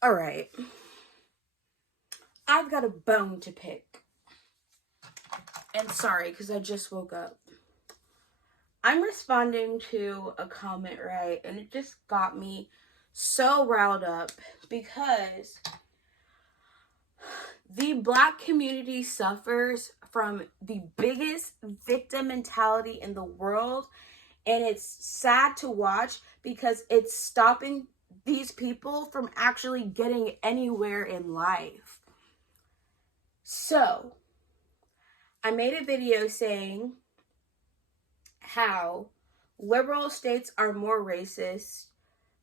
All right. I've got a bone to pick. And sorry, because I just woke up. I'm responding to a comment, right? And it just got me so riled up because the Black community suffers from the biggest victim mentality in the world. And it's sad to watch because it's stopping these people from actually getting anywhere in life. So, I made a video saying how liberal states are more racist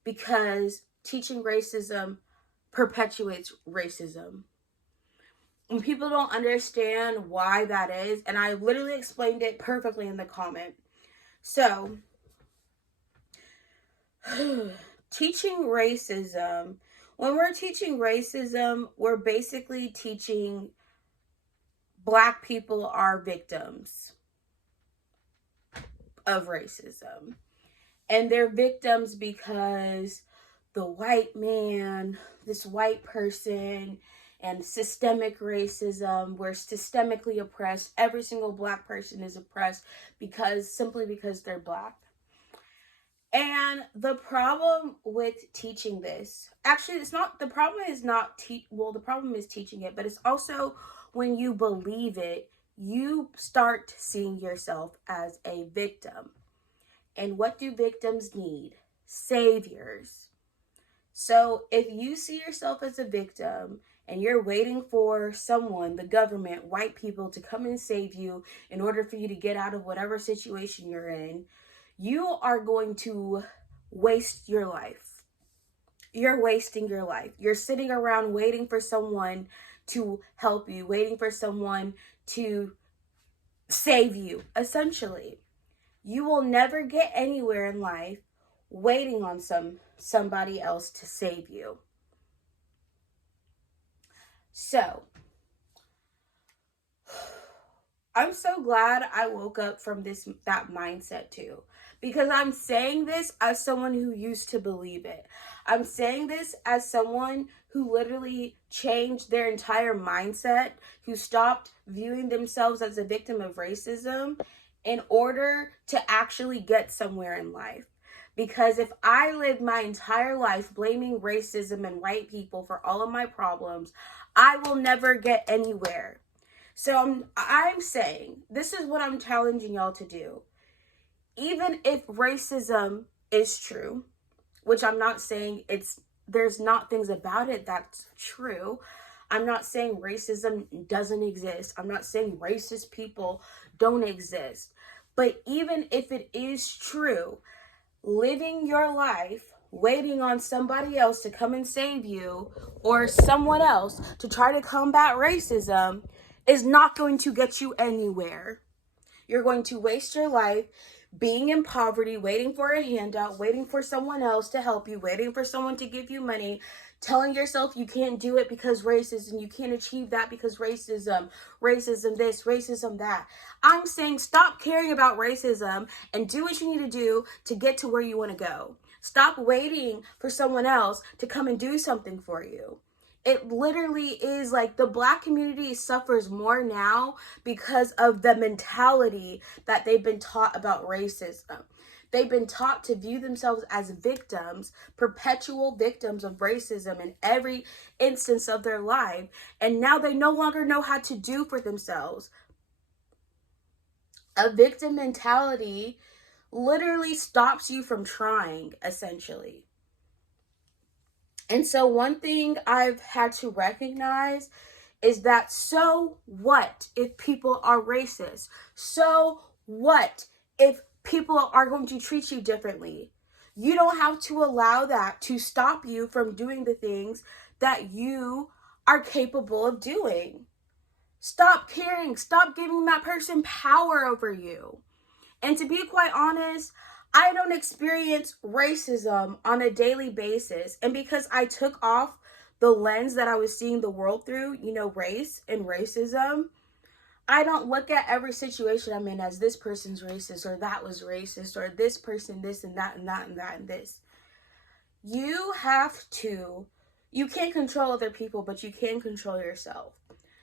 because teaching racism perpetuates racism. And people don't understand why that is, and I literally explained it perfectly in the comment. So, teaching racism, when we're teaching racism, we're basically teaching Black people are victims of racism. And they're victims because the white man, this white person, and systemic racism, we're systemically oppressed. Every single Black person is oppressed simply because they're Black. And the problem with teaching this, actually, it's not, the problem is not, the problem is teaching it, but it's also when you believe it, you start seeing yourself as a victim. And what do victims need? Saviors. So if you see yourself as a victim and you're waiting for someone, the government, white people, to come and save you in order for you to get out of whatever situation you're in, you are going to waste your life. You're wasting your life. You're sitting around waiting for someone to help you, waiting for someone to save you, essentially. You will never get anywhere in life waiting on somebody else to save you. So, I'm so glad I woke up from that mindset too. Because I'm saying this as someone who used to believe it. I'm saying this as someone who literally changed their entire mindset, who stopped viewing themselves as a victim of racism in order to actually get somewhere in life. Because if I lived my entire life blaming racism and white people for all of my problems, I will never get anywhere. So I'm saying, this is what I'm challenging y'all to do. Even if racism is true, which I'm not saying there's not things about it that's true. I'm not saying racism doesn't exist. I'm not saying racist people don't exist. But even if it is true, living your life waiting on somebody else to come and save you or someone else to try to combat racism is not going to get you anywhere. You're going to waste your life being in poverty, waiting for a handout, waiting for someone else to help you, waiting for someone to give you money, telling yourself you can't do it because racism, you can't achieve that because racism this, racism that. I'm saying stop caring about racism and do what you need to do to get to where you want to go. Stop waiting for someone else to come and do something for you. It literally is like the Black community suffers more now because of the mentality that they've been taught about racism. They've been taught to view themselves as victims, perpetual victims of racism in every instance of their life. And now they no longer know how to do for themselves. A victim mentality literally stops you from trying, essentially. And so one thing I've had to recognize is that so what if people are racist? So what if people are going to treat you differently? You don't have to allow that to stop you from doing the things that you are capable of doing. Stop caring. Stop giving that person power over you. And to be quite honest, I don't experience racism on a daily basis. And because I took off the lens that I was seeing the world through, race and racism, I don't look at every situation I'm in as this person's racist or that was racist or this person, this and that and that and that and this. You have to You can't control other people, but you can control yourself.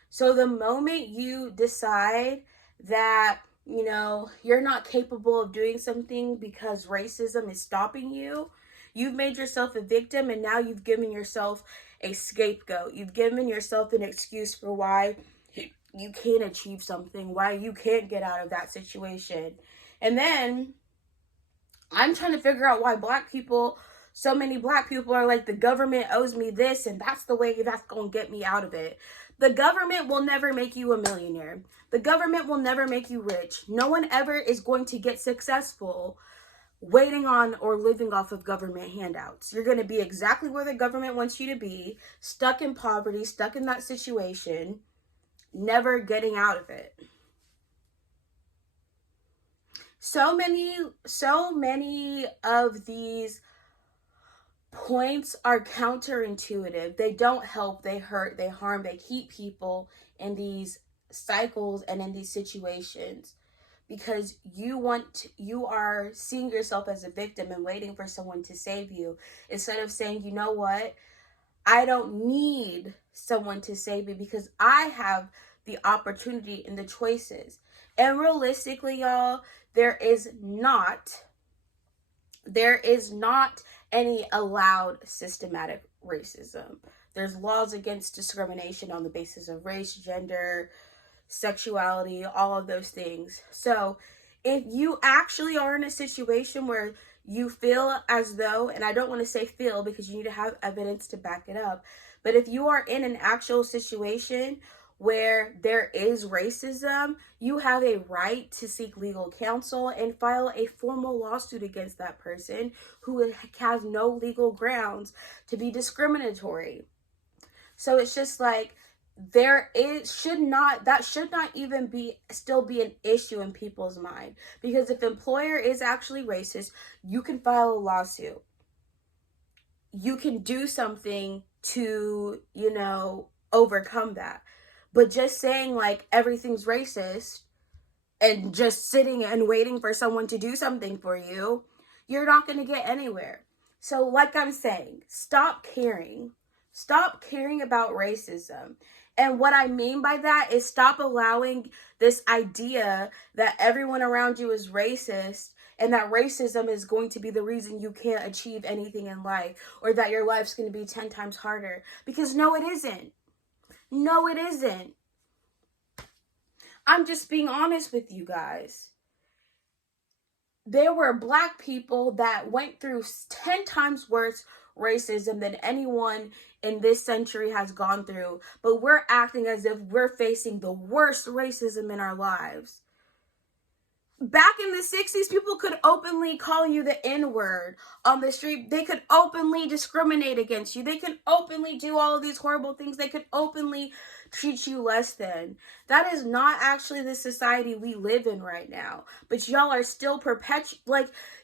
So the moment you decide that, you know, you're not capable of doing something because racism is stopping you, you've made yourself a victim, and now you've given yourself a scapegoat. You've given yourself an excuse for why you can't achieve something, why you can't get out of that situation. And then I'm trying to figure out why so many black people are like, the government owes me this, and that's the way that's going to get me out of it. The government will never make you a millionaire. The government will never make you rich. No one ever is going to get successful waiting on or living off of government handouts. You're going to be exactly where the government wants you to be, stuck in poverty, stuck in that situation, never getting out of it. So many of these points are counterintuitive. They don't help, they hurt, they harm, they keep people in these cycles and in these situations because you are seeing yourself as a victim and waiting for someone to save you instead of saying, you know what, I don't need someone to save me because I have the opportunity and the choices. And realistically, y'all, there is not any allowed systematic racism. There's laws against discrimination on the basis of race, gender, sexuality, all of those things. So if you actually are in a situation where you feel as though, and I don't want to say feel because you need to have evidence to back it up, but if you are in an actual situation where there is racism, you have a right to seek legal counsel and file a formal lawsuit against that person who has no legal grounds to be discriminatory. So it's just like, that should not even still be an issue in people's mind, because if employer is actually racist, you can file a lawsuit. You can do something to, you know, overcome that. But just saying like everything's racist and just sitting and waiting for someone to do something for you, you're not going to get anywhere. So like I'm saying, stop caring about racism. And what I mean by that is stop allowing this idea that everyone around you is racist and that racism is going to be the reason you can't achieve anything in life, or that your life's going to be 10 times harder. Because no, it isn't. No, it isn't. I'm just being honest with you guys. There were black people that went through 10 times worse racism than anyone in this century has gone through, but we're acting as if we're facing the worst racism in our lives. Back in the 60s, people could openly call you the N-word on the street. They could openly discriminate against you. They could openly do all of these horrible things. They could openly treat you less than. That is not actually the society we live in right now. But y'all are still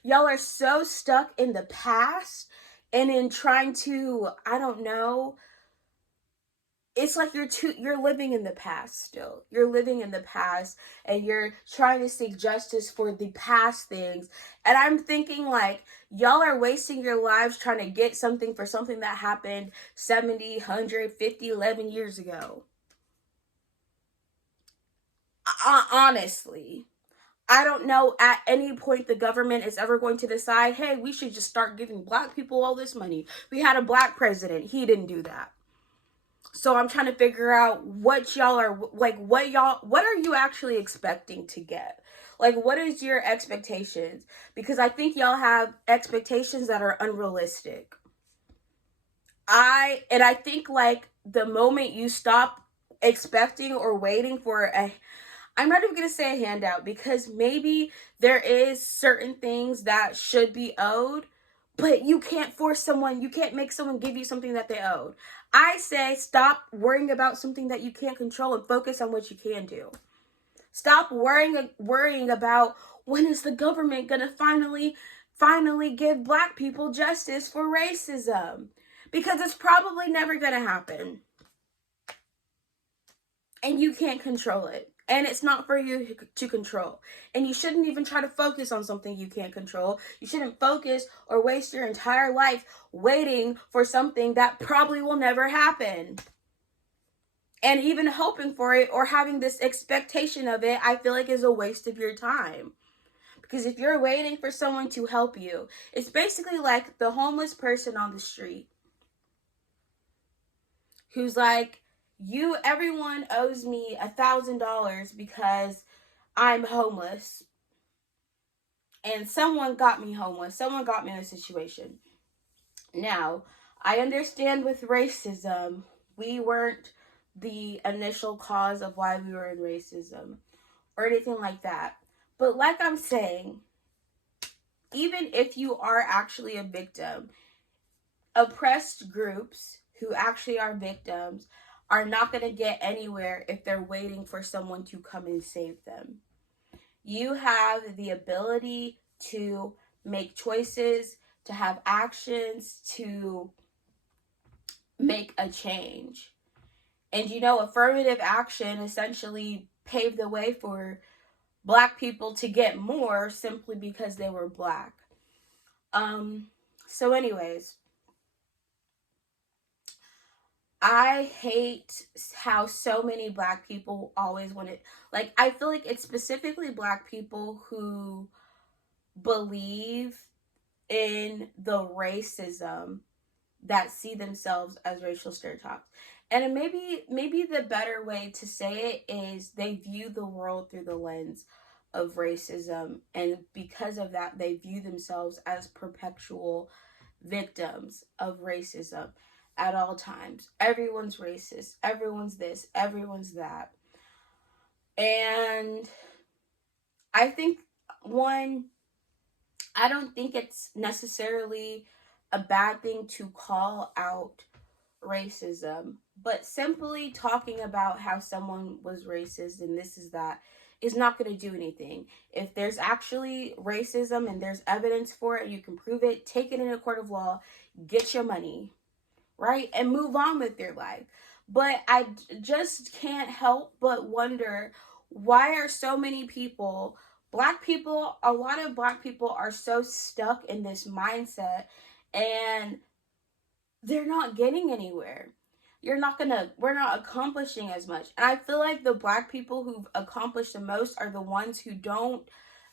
y'all are so stuck in the past and in trying to, I don't know, it's like you're living in the past still. You're living in the past and you're trying to seek justice for the past things. And I'm thinking like, y'all are wasting your lives trying to get something for something that happened 70, 100, 50, 11 years ago. Honestly, I don't know at any point the government is ever going to decide, hey, we should just start giving black people all this money. We had a black president. He didn't do that. So I'm trying to figure out what y'all are, like, what are you actually expecting to get? Like, what is your expectations? Because I think y'all have expectations that are unrealistic. I think, like, the moment you stop expecting or waiting for I'm not even going to say a handout, because maybe there is certain things that should be owed, but you can't make someone give you something that they owed. I say stop worrying about something that you can't control and focus on what you can do. Stop worrying about when is the government going to finally give black people justice for racism, because it's probably never going to happen. And you can't control it. And it's not for you to control. And you shouldn't even try to focus on something you can't control. You shouldn't focus or waste your entire life waiting for something that probably will never happen. And even hoping for it or having this expectation of it, I feel like is a waste of your time. Because if you're waiting for someone to help you, it's basically like the homeless person on the street who's like, everyone owes me $1,000 because I'm homeless. And someone got me homeless. Someone got me in a situation. Now, I understand with racism, we weren't the initial cause of why we were in racism or anything like that. But like I'm saying, even if you are actually a victim, oppressed groups who actually are victims are not going to get anywhere if they're waiting for someone to come and save them. You have the ability to make choices, to have actions, to make a change. And affirmative action essentially paved the way for Black people to get more simply because they were Black. So anyways, I hate how so many Black people always want it. Like, I feel like it's specifically Black people who believe in the racism that see themselves as racial stereotypes. And maybe the better way to say it is they view the world through the lens of racism, and because of that they view themselves as perpetual victims of racism at all times. Everyone's racist, everyone's this, everyone's that. And I don't think it's necessarily a bad thing to call out racism, but simply talking about how someone was racist and this is that is not going to do anything. If there's actually racism and there's evidence for it, you can prove it, take it in a court of law, get your money, right? And move on with your life. But I just can't help but wonder, why are so many people, Black people, a lot of Black people are so stuck in this mindset and they're not getting anywhere. We're not accomplishing as much. And I feel like the Black people who've accomplished the most are the ones who don't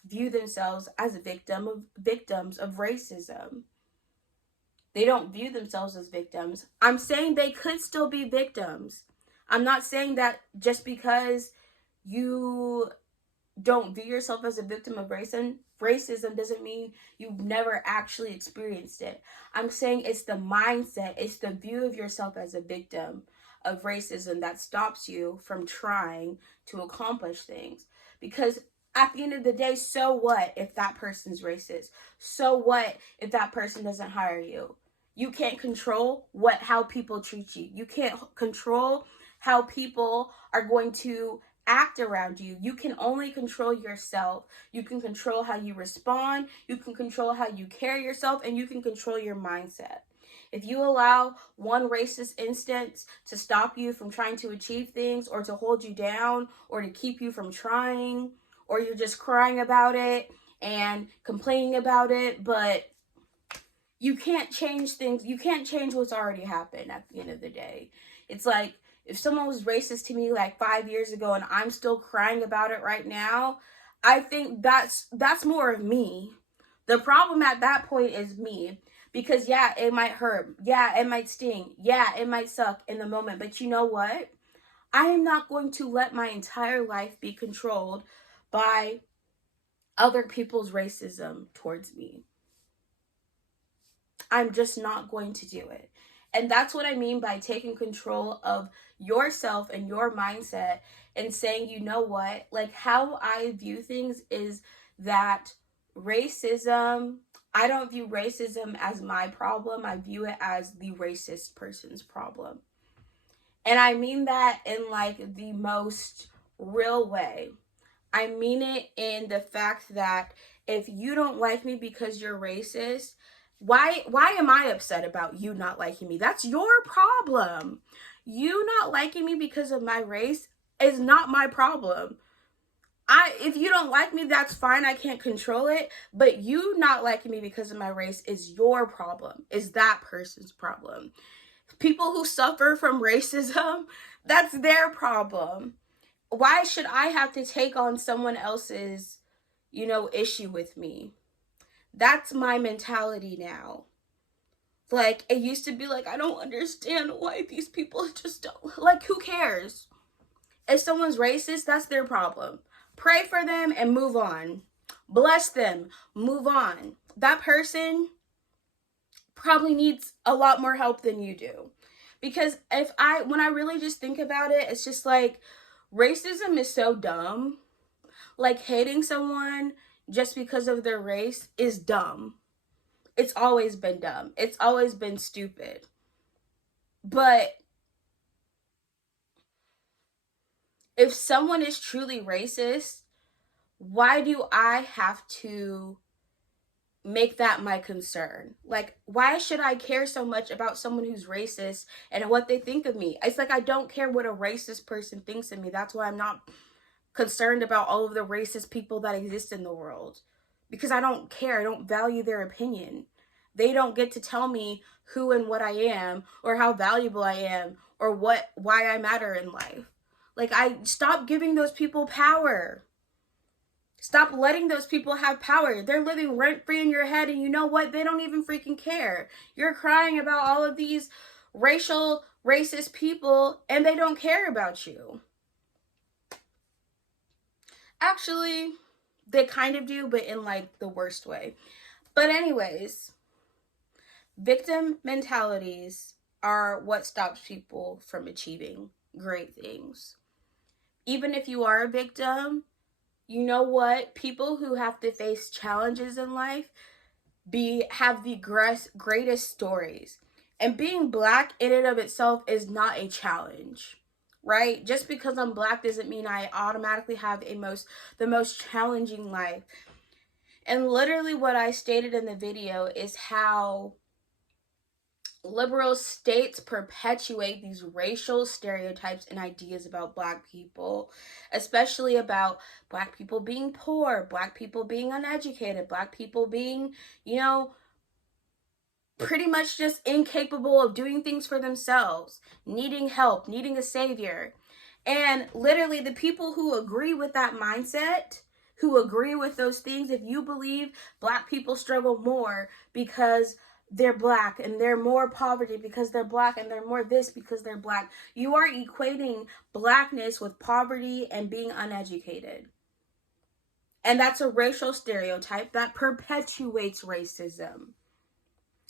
view themselves as victims of racism. They don't view themselves as victims. I'm saying they could still be victims. I'm not saying that just because you don't view yourself as a victim of racism doesn't mean you've never actually experienced it. I'm saying it's the mindset, it's the view of yourself as a victim of racism that stops you from trying to accomplish things. Because at the end of the day, so what if that person's racist? So what if that person doesn't hire you? You can't control how people treat you. You can't control how people are going to act around you. You can only control yourself. You can control how you respond. You can control how you carry yourself, and you can control your mindset. If you allow one racist instance to stop you from trying to achieve things, or to hold you down, or to keep you from trying, or you're just crying about it and complaining about it, but you can't change things. You can't change what's already happened at the end of the day. It's like, if someone was racist to me like 5 years ago and I'm still crying about it right now, I think that's more of me. The problem at that point is me. Because yeah, it might hurt. Yeah, it might sting. Yeah, it might suck in the moment. But you know what? I am not going to let my entire life be controlled by other people's racism towards me. I'm just not going to do it. And that's what I mean by taking control of yourself and your mindset and saying, you know what, like how I view things is that racism, I don't view racism as my problem. I view it as the racist person's problem. And I mean that in like the most real way. I mean it in the fact that if you don't like me because you're racist, why am I upset about you not liking me? That's your problem. You not liking me because of my race is not my problem. If you don't like me, that's fine. I can't control it. But you not liking me because of my race is your problem. Is that person's problem. People who suffer from racism, that's their problem. Why should I have to take on someone else's, issue with me? That's my mentality now. Like, it used to be like, I don't understand why these people just don't, like, who cares? If someone's racist, that's their problem. Pray for them and move on. Bless them, move on. That person probably needs a lot more help than you do. Because when I really just think about it, it's just like, racism is so dumb. Like, hating someone just because of their race is dumb. It's always been dumb. It's always been stupid. But if someone is truly racist, why do I have to make that my concern? Like, why should I care so much about someone who's racist and what they think of me? It's like, I don't care what a racist person thinks of me. That's why I'm not concerned about all of the racist people that exist in the world, because I don't care. I don't value their opinion. They don't get to tell me who and what I am, or how valuable I am, or why I matter in life. Like, I stop giving those people power. Stop letting those people have power. They're living rent-free in your head, and you know what? They don't even freaking care. You're crying about all of these racist people, and they don't care about you. Actually, they kind of do, but in like the worst way. But anyways, victim mentalities are what stops people from achieving great things. Even if you are a victim, you know what? People who have to face challenges in life have the greatest stories. And being Black in and of itself is not a challenge, right? Just because I'm Black doesn't mean I automatically have the most challenging life. And literally what I stated in the video is how liberal states perpetuate these racial stereotypes and ideas about Black people, especially about Black people being poor, Black people being uneducated, Black people being, pretty much just incapable of doing things for themselves, needing help, needing a savior. And literally the people who agree with that mindset, who agree with those things, if you believe Black people struggle more because they're Black, and they're more poverty because they're Black, and they're more this because they're Black, you are equating Blackness with poverty and being uneducated. And that's a racial stereotype that perpetuates racism.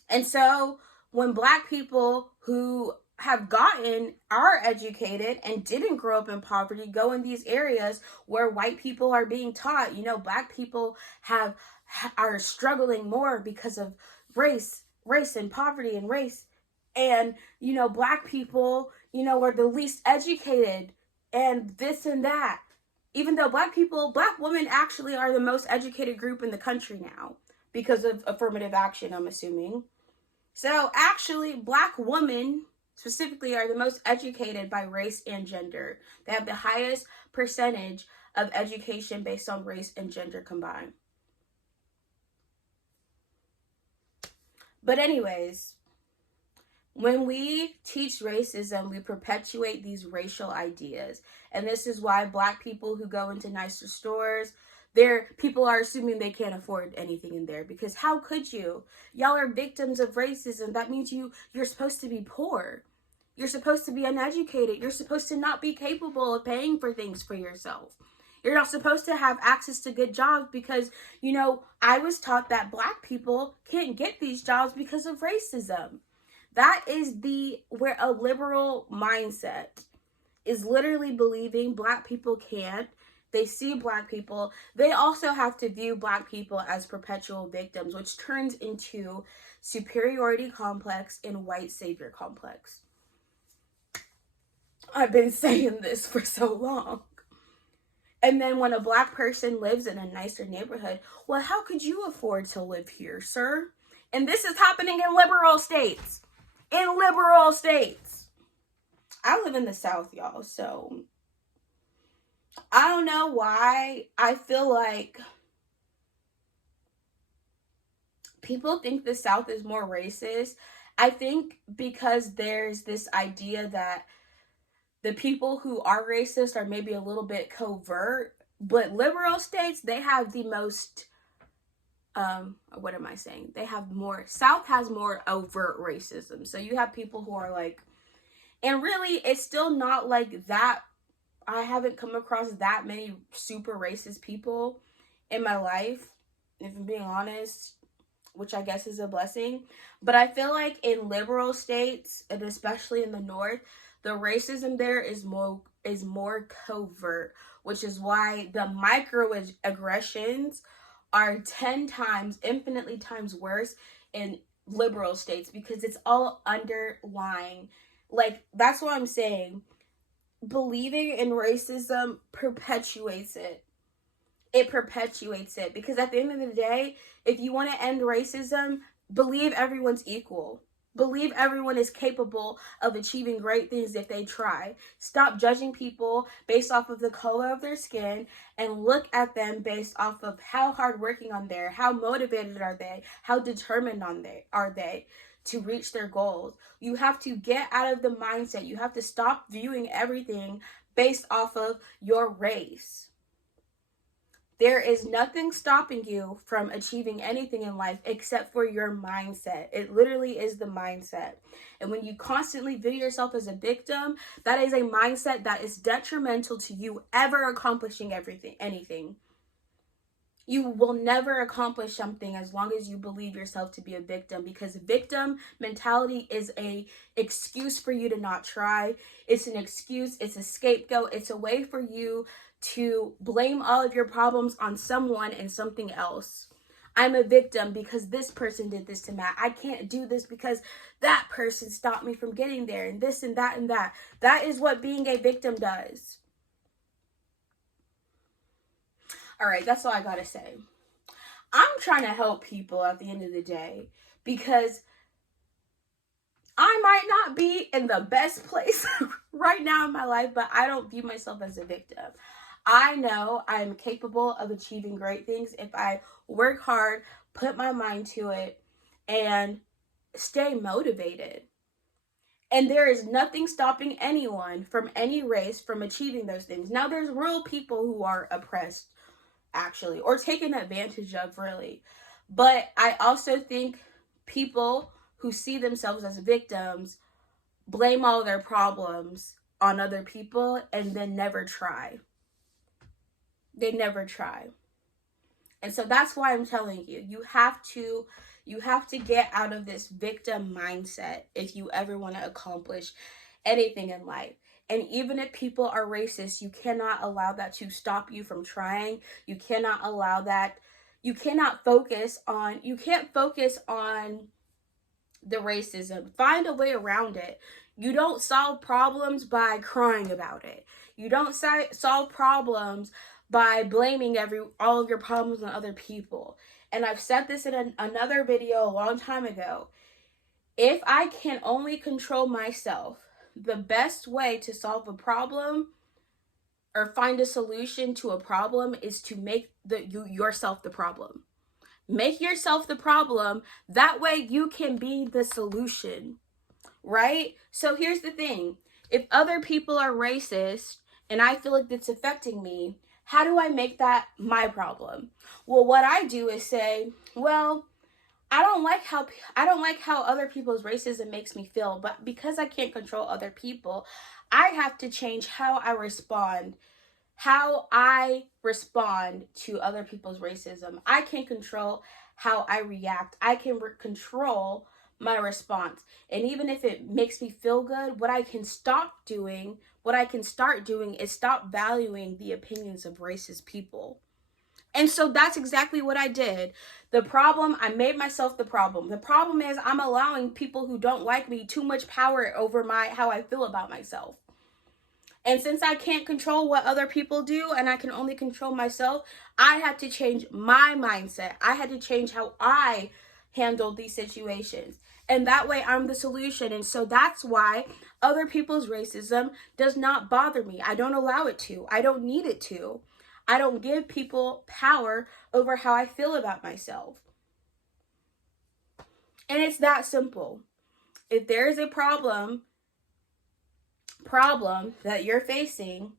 And so when Black people who are educated and didn't grow up in poverty go in these areas where white people are being taught, Black people are struggling more because of race and poverty and race. And, Black people, are the least educated and this and that. Even though Black women actually are the most educated group in the country now because of affirmative action, I'm assuming. So actually, Black women specifically are the most educated by race and gender. They have the highest percentage of education based on race and gender combined. But anyways, when we teach racism, we perpetuate these racial ideas. And this is why Black people who go into nicer stores, people are assuming they can't afford anything in there, because how could you? Y'all are victims of racism. That means you're supposed to be poor. You're supposed to be uneducated. You're supposed to not be capable of paying for things for yourself. You're not supposed to have access to good jobs because, I was taught that Black people can't get these jobs because of racism. That is where a liberal mindset is literally believing Black people can't. They see Black people. They also have to view Black people as perpetual victims, which turns into superiority complex and white savior complex. I've been saying this for so long. And then when a Black person lives in a nicer neighborhood, well, how could you afford to live here, sir? And this is happening in liberal states. In liberal states. I live in the South, y'all, so I don't know why I feel like people think the South is more racist. I think because there's this idea that the people who are racist are maybe a little bit covert, but liberal states, they have the most what am I saying? They have more, South has more overt racism. So you have people who are like, and really it's still not like that. I haven't come across that many super racist people in my life, if I'm being honest, which I guess is a blessing. But I feel like in liberal states, and especially in the North, the racism there is more covert, which is why the microaggressions are 10 times, infinitely times worse in liberal states because it's all underlying. Like, that's what I'm saying. Believing in racism perpetuates it. It perpetuates it because at the end of the day, if you want to end racism, believe everyone's equal. Believe everyone is capable of achieving great things if they try. Stop judging people based off of the color of their skin and look at them based off of how hardworking how motivated are they, how determined are they to reach their goals. You have to get out of the mindset. You have to stop viewing everything based off of your race. There is nothing stopping you from achieving anything in life except for your mindset. It literally is the mindset. And when you constantly view yourself as a victim, that is a mindset that is detrimental to you ever accomplishing anything. You will never accomplish something as long as you believe yourself to be a victim, because victim mentality is a excuse for you to not try. It's an excuse, it's a scapegoat, it's a way for you to blame all of your problems on someone and something else. I'm a victim because this person did this to me. I can't do this because that person stopped me from getting there, and this and that and that. That is what being a victim does. All right, that's all I gotta say. I'm trying to help people at the end of the day because I might not be in the best place right now in my life, but I don't view myself as a victim. I know I'm capable of achieving great things if I work hard, put my mind to it, and stay motivated. And there is nothing stopping anyone from any race from achieving those things. Now, there's real people who are oppressed, actually, or taken advantage of, really. But I also think people who see themselves as victims blame all their problems on other people and then never try. They never try. And so that's why I'm telling you, you have to get out of this victim mindset if you ever want to accomplish anything in life. And even if people are racist, you cannot allow that to stop you from trying. You cannot allow that. You can't focus on the racism. Find a way around it. You don't solve problems by crying about it. You don't solve problems by blaming all of your problems on other people. And I've said this in another video a long time ago. If I can only control myself, the best way to solve a problem or find a solution to a problem is to make yourself the problem. Make yourself the problem. That way you can be the solution, right? So here's the thing. If other people are racist and I feel like it's affecting me, how do I make that my problem? Well, what I do is say, well, I don't like how other people's racism makes me feel, but because I can't control other people, I have to change how I respond to other people's racism. I can control how I react. I can control my response. And even if it makes me feel good, what I can start doing is stop valuing the opinions of racist people. And so that's exactly what I did. I made myself the problem. The problem is I'm allowing people who don't like me too much power over how I feel about myself. And since I can't control what other people do and I can only control myself, I had to change my mindset. I had to change how I handled these situations. And that way I'm the solution. And so that's why other people's racism does not bother me. I don't allow it to. I don't need it to. I don't give people power over how I feel about myself. And it's that simple. If there is a problem that you're facing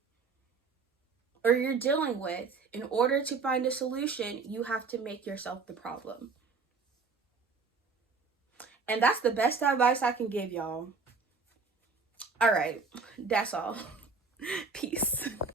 or you're dealing with, in order to find a solution, you have to make yourself the problem. And that's the best advice I can give y'all. All right, that's all. Peace.